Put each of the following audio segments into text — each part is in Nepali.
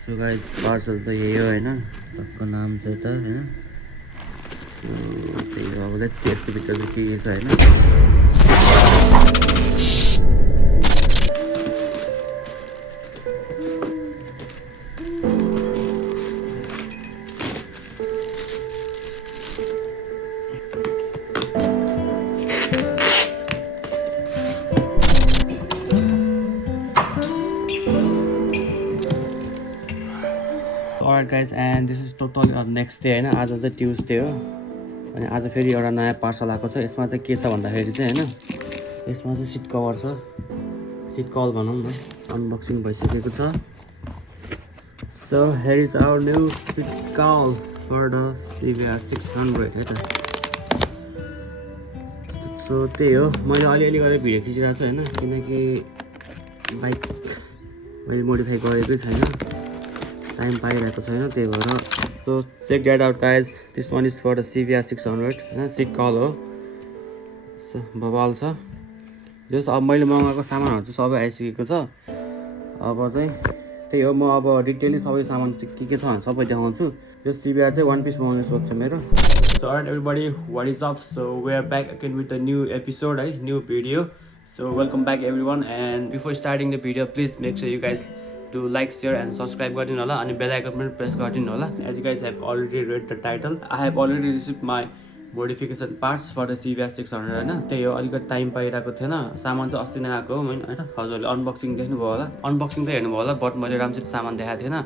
सो गाइस पार्सल त यही हो हैन टक्क नाम छ त हैन त्यही हो अब लेट्स सी यसको भित्र चाहिँ के छ हैन Alright guys, and this is totally next day हैन आज चाहिँ ट्युसडे हो अनि आज फेरि एउटा नयाँ पार्सल आएको छ यसमा चाहिँ के छ भन्दाखेरि चाहिँ हैन यसमा चाहिँ सिट कभर छ सिट कल भनौँ न अनबक्सिङ भइसकेको छ so here is our new seat cowl for the CBR600 है त सो त्यही हो मैले अलिअलि गरेर भिडियो खिचिरहेको छु हैन किनकि बाइक मैले मोडिफाई गरेकै छैन टाइम पाइरहेको छैन त्यही भएर so check that out guys this one is for the CBR600 हैन सिट कल हो सो बबाल छ जस अब मैले मगाएको सामानहरू चाहिँ सबै आइसकेको छ अब चाहिँ त्यही हो म अब डिटेली सबै सामान के छ सबै देखाउँछु यो CBR चाहिँ वान पिस मगाउने सोच छ मेरो so alright everybody what is up so we are back again with the new episode है new video so welcome back everyone and before starting the video please make sure you guys to like, share and subscribe गरिदिनु होला अनि बेल आइकन पनि प्रेस गरिदिनु होला as you guys have already read the title I have already received my modification parts for the CBR600 हैन त्यही हो अलिकति टाइम पाइरहेको थिएन सामान चाहिँ अस्ति नै आएको हो हैन हजुरले अनबक्सिङ देख्नुभयो होला अनबक्सिङ त हेर्नुभयो होला बट मैले राम्ररी सामान देखाएको थिएन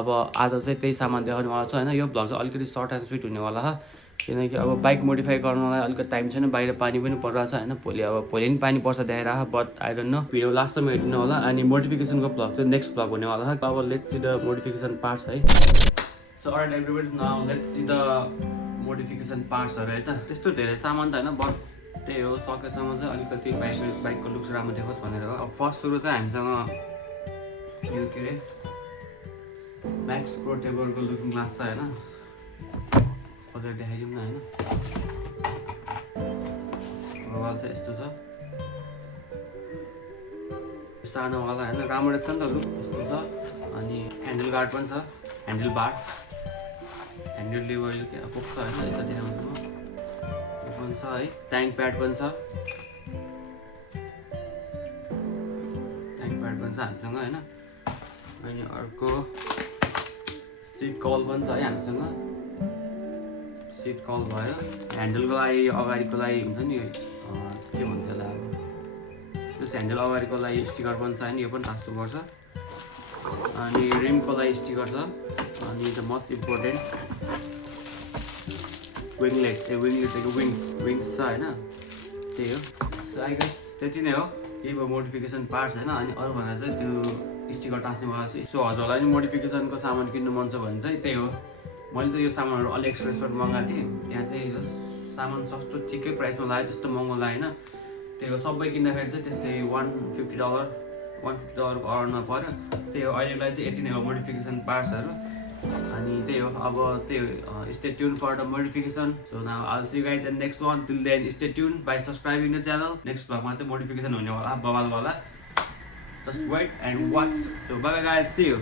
अब आज चाहिँ त्यही सामान देखाउनेवाला छु हैन यो भ्लग चाहिँ अलिकति सर्ट एन्ड स्विट हुनेवाला हो किनकि अब बाइक मोडिफाई गर्नलाई अलिकति टाइम छैन बाहिर पानी पनि परिरहेछ हैन भोलि पनि पानी पर्छ देखाइरहेको but I don't know video लास्टसम्म हेर्नु होला अनि मोडिफिकेसनको भ्लग चाहिँ नेक्स्ट भ्लग हुनेवाला हो अब let's see the modification parts है so alright everybody now let's see the modification पार्ट्सहरू है त त्यस्तो धेरै सामान त हैन बट त्यही हो सकेसम्म चाहिँ अलिकति बाइकको लुक्स राम्रो देखोस् भनेर हो अब फर्स्ट सुरु चाहिँ हामीसँग यो के अरे म्याक्स प्रो टेबलको लुकिङ ग्लास छ हैन कतै देखाइदिउँ न हैन मोबाइल चाहिँ यस्तो छ सानोवाला हैन राम्रो देख्छ नि त लुक यस्तो छ अनि ह्यान्डल गार्ड पनि छ ह्यान्डल बार ह्यान्डल लेभल के पुग्छ हैन यता देखाउँछु यो पनि छ है ट्याङ्क प्याड पनि छ ट्याङ्क प्याड पनि छ हामीसँग हैन अनि अर्को सिट कल पनि छ है हामीसँग सिट कल भयो ह्यान्डलको लागि अगाडिको लागि हुन्छ नि के भन्छ यसलाई अब त्यस ह्यान्डल अगाडिको लागि स्टिकर पनि छ नि यो पनि टास्नुपर्छ अनि रिमको लागि स्टिकर छ अनि द मोस्ट इम्पोर्टेन्ट विङलेट विङलेटको विङ्स छ हैन त्यही हो सो आई गेस त्यति नै हो यही भयो मोडिफिकेसन पार्ट्स हैन अनि अरू भनेर चाहिँ त्यो स्टिकर टास्नेवाला चाहिँ सो हजुरलाई नि मोडिफिकेसनको सामान किन्नु मन छ भने चाहिँ त्यही हो मैले चाहिँ यो सामानहरू अलि एक्सप्रेसबाट मगाएको थिएँ त्यहाँ चाहिँ सामान सस्तो ठिकै प्राइसमा लाग्यो त्यस्तो महँगो लागेन त्यही हो सबै किन्दाखेरि चाहिँ त्यस्तै $150 अराउन्डमा पऱ्यो त्यही हो अहिलेलाई चाहिँ यति नै हो मोडिफिकेसन पार्ट्सहरू अनि त्यही हो अब त्यही हो stay tune for the modification so now I will see you guys in next one till then stay tune by subscribing the channel next भ्लगमा चाहिँ मोडिफिकेसन हुनेवाला बवालवाला just wait and watch so bye bye guys see you